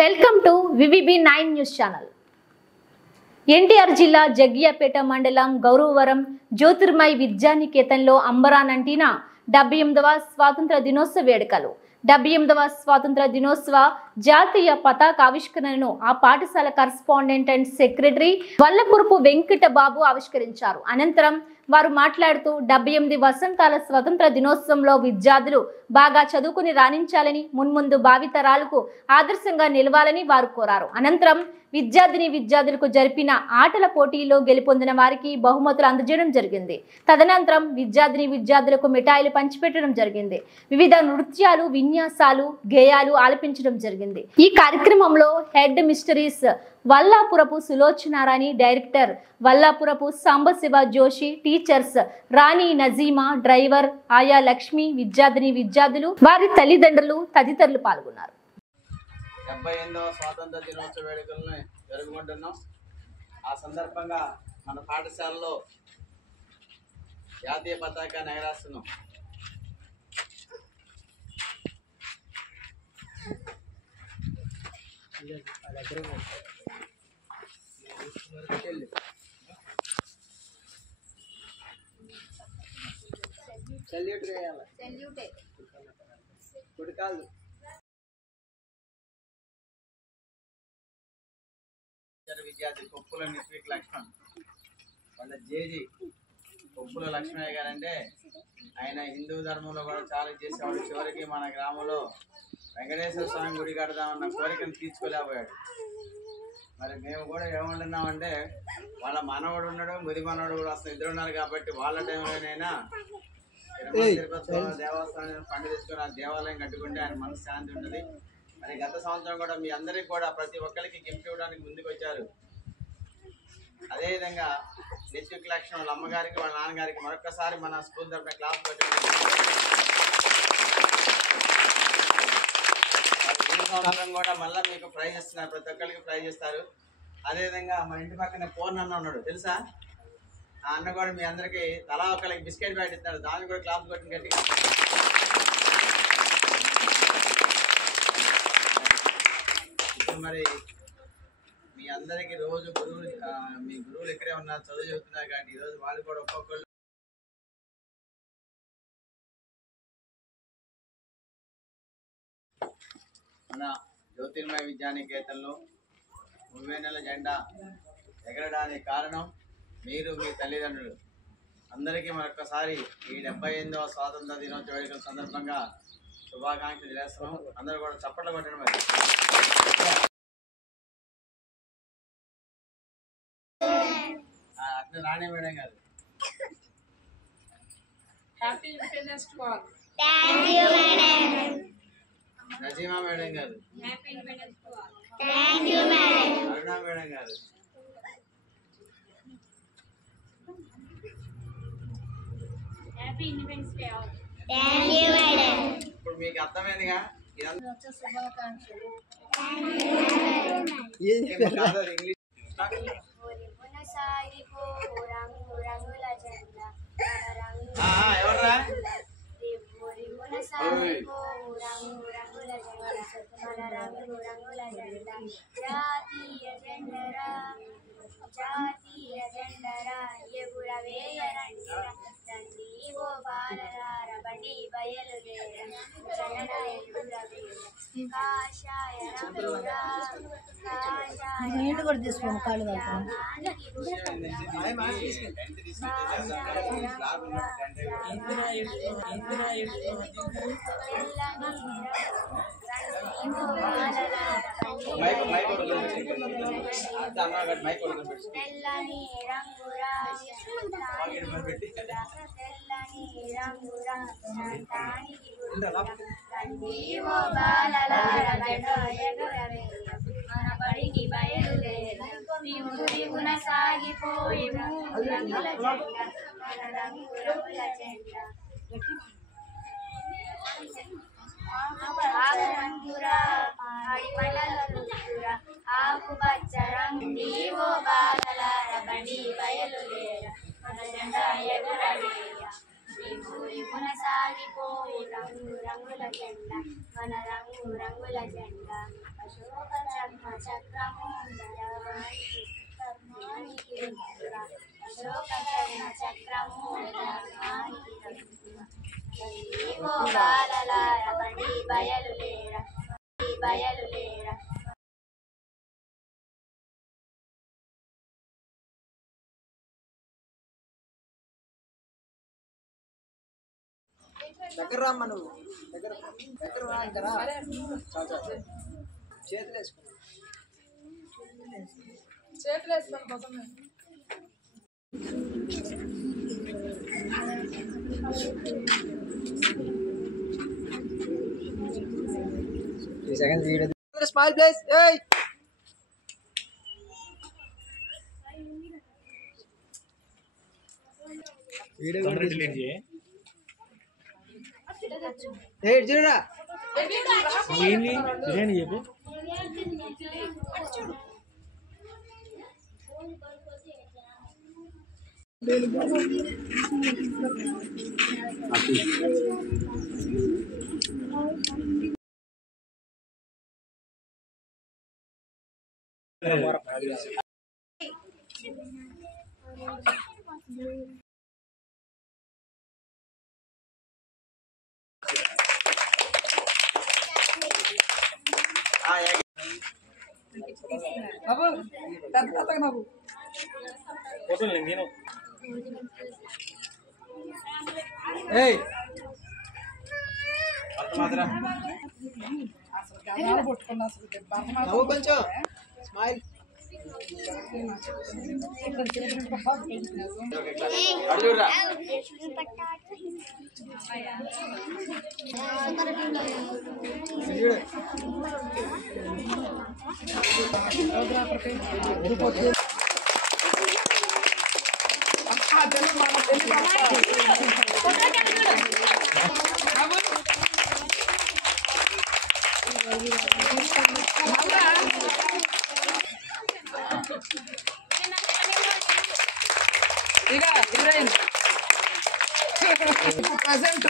Welcome to వివిబి9 news channel. NTR జిల్లా జగ్గియాపేట మండలం గౌరవవరం జ్యోతిర్మయ్ విద్యానికేతన్లో అంబరానంటిన 78వ స్వాతంత్ర దినోత్సవ వేడుకలు. 78వ స్వాతంత్ర దినోత్సవ జాతీయ పతాకావిష్కరణను ఆ పాఠశాల కరస్పాండెంట్ అండ్ సెక్రటరీ వల్లపురపు వెంకట బాబు ఆవిష్కరించారు. అనంతరం వారు మాట్లాడుతూ 78 వసంతాల స్వతంత్ర దినోత్సవంలో విద్యార్థులు బాగా చదువుకుని రాణించాలని, మున్ముందు భావితరాలకు ఆదర్శంగా నిలవాలని వారు కోరారు. అనంతరం విద్యార్థులకు జరిపిన ఆటల పోటీల్లో గెలుపొందిన వారికి బహుమతులు అందజేయడం జరిగింది. తదనంతరం విద్యార్థులకు మిఠాయిలు పంచిపెట్టడం జరిగింది. వివిధ నృత్యాలు, విన్యాసాలు, గేయాలు ఆలపించడం జరిగింది. ఈ కార్యక్రమంలో headmistress Vallapurapu Sulochanarani, director Vallapurapu Sambasiva Joshi, teachers Rani Najeema, driver ఆయా లక్ష్మి, విద్యార్థులు, వారి తల్లిదండ్రులు తదితరులు పాల్గొన్నారు. 78వ స్వాతంత్ర దినోత్సవ వేడుకలను జరుపుకుంటున్నాం. ఆ సందర్భంగా మన పాఠశాలలో జాతీయ పతాకాన్ని ఎగరేస్తున్నాం. సెల్యూట్ చేయాలి. కుడికాళ్ళు విద్యార్థి కొప్పుల నిత్విక్ లక్ష్మణ్, వాళ్ళ జేజీ కొప్పుల లక్ష్మయ్య గారు. అంటే ఆయన హిందూ ధర్మంలో కూడా చాలా చేసేవాడు. చివరికి మన గ్రామంలో వెంకటేశ్వర స్వామి గుడి కడదామన్న కోరికను తీర్చుకోలేకపోయాడు. మరి మేము కూడా ఏమంటున్నామంటే, వాళ్ళ మనవడు ఉన్నాడు, ముది మనవడు కూడా అసలు ఇద్దరు ఉన్నారు కాబట్టి వాళ్ళ టైంలోనైనా తిరుపతి దేవస్థానం పండు తెచ్చుకొని ఆ దేవాలయం కట్టుకుంటే ఆయన మనసు శాంతి ఉంటుంది. మరి గత సంవత్సరం కూడా మీ అందరికీ కూడా ప్రతి ఒక్కరికి గిఫ్ట్ ఇవ్వడానికి ముందుకు వచ్చారు. అదేవిధంగా నిత్యుక్ లక్ష్మణ్ వాళ్ళ అమ్మగారికి, వాళ్ళ నాన్నగారికి మరొకసారి మన స్కూల్ తరఫున క్లాస్ పెట్టండి. ఈ సంవత్సరం కూడా మళ్ళీ మీకు ప్రైజ్ ఇస్తున్నారు, ప్రతి ఒక్కరికి ప్రైజ్ ఇస్తారు. అదేవిధంగా మన ఇంటి పక్కన పూర్ణ అన్న ఉన్నాడు, తెలుసా? ఆ అన్న కూడా మీ అందరికి తలా ఒక్కరికి బిస్కెట్ ప్యాకెట్ ఇస్తున్నారు. దాన్ని కూడా క్లాస్ కొట్టిన గట్టిగా. మరి మీ అందరికి రోజు మీ గురువులు ఇక్కడే ఉన్నారు, చదువు చెబుతున్నారు కాబట్టి ఈరోజు వాళ్ళు కూడా ఒక్కొక్కళ్ళు మన జ్యోతిర్మయ విద్యానికేతన్లో 30 నెలల జెండా ఎగరడానికి కారణం మీరు, మీ తల్లిదండ్రులు. అందరికీ మరొకసారి ఈ 78వ స్వాతంత్ర దినోత్సవ వేడుకల సందర్భంగా శుభాకాంక్షలు తెలియజేస్తున్నాం. అందరూ కూడా చప్పట్లు కొట్టడం. మరి అట్లా Rani madam garu, happy independence to all. Thank you madam. Najeema madam garu, happy independence to all. Thank you madam. Aruna madam garu, happy independence day all. Thank you madam. ఇప్పుడు మీకు అర్థమైందిగా ఇదంతా శుభాకాంక్షలు. ఇంగ్లీష్ ఎవర్రా జాతీయ జెండరా ఎగురవేయరండిరా రండి ఓ బాలరార బండి బయలుదేర జెండ ఎగురవేయ కాషాయ రంగురా నీళ్ళు కూడా తీసుకోండి, కాళ్ళు తెల్లని రంగురా తెల్లని రంగురా రండి ఓ బాలరార బండ ఎగురవేయ మన బడికి బయలుదేరి దిగున సాగిపోయి రంగుల జెండా మన రంగుల జెండా రంగురా ఆడి పండ్ల రంగురా ఆకుపచ్చ రంగు ఓ బాలలార బండి బయలుదేర మన జెండా ఎగురవేయ దిగున సాగిపోయి రంగుల జెండా మన రంగుల జెండా అశోక ఓ బాలలార బండి బయలులేరా బయలులేరా దగ్గర రామ్మ నువ్వు దగ్గర రా దగ్గర చేతులు వేసుకున్నా సెకండ్ వీడియో స్మైల్ ప్లీజ్ ఏయ్ వీడియో చూడరా బిర్యానీ చెప్పు నేను ఏయ్ మాత్రం నవ్వు కొంచెం స్మైల్ అడుగురా ప్రెసెంట్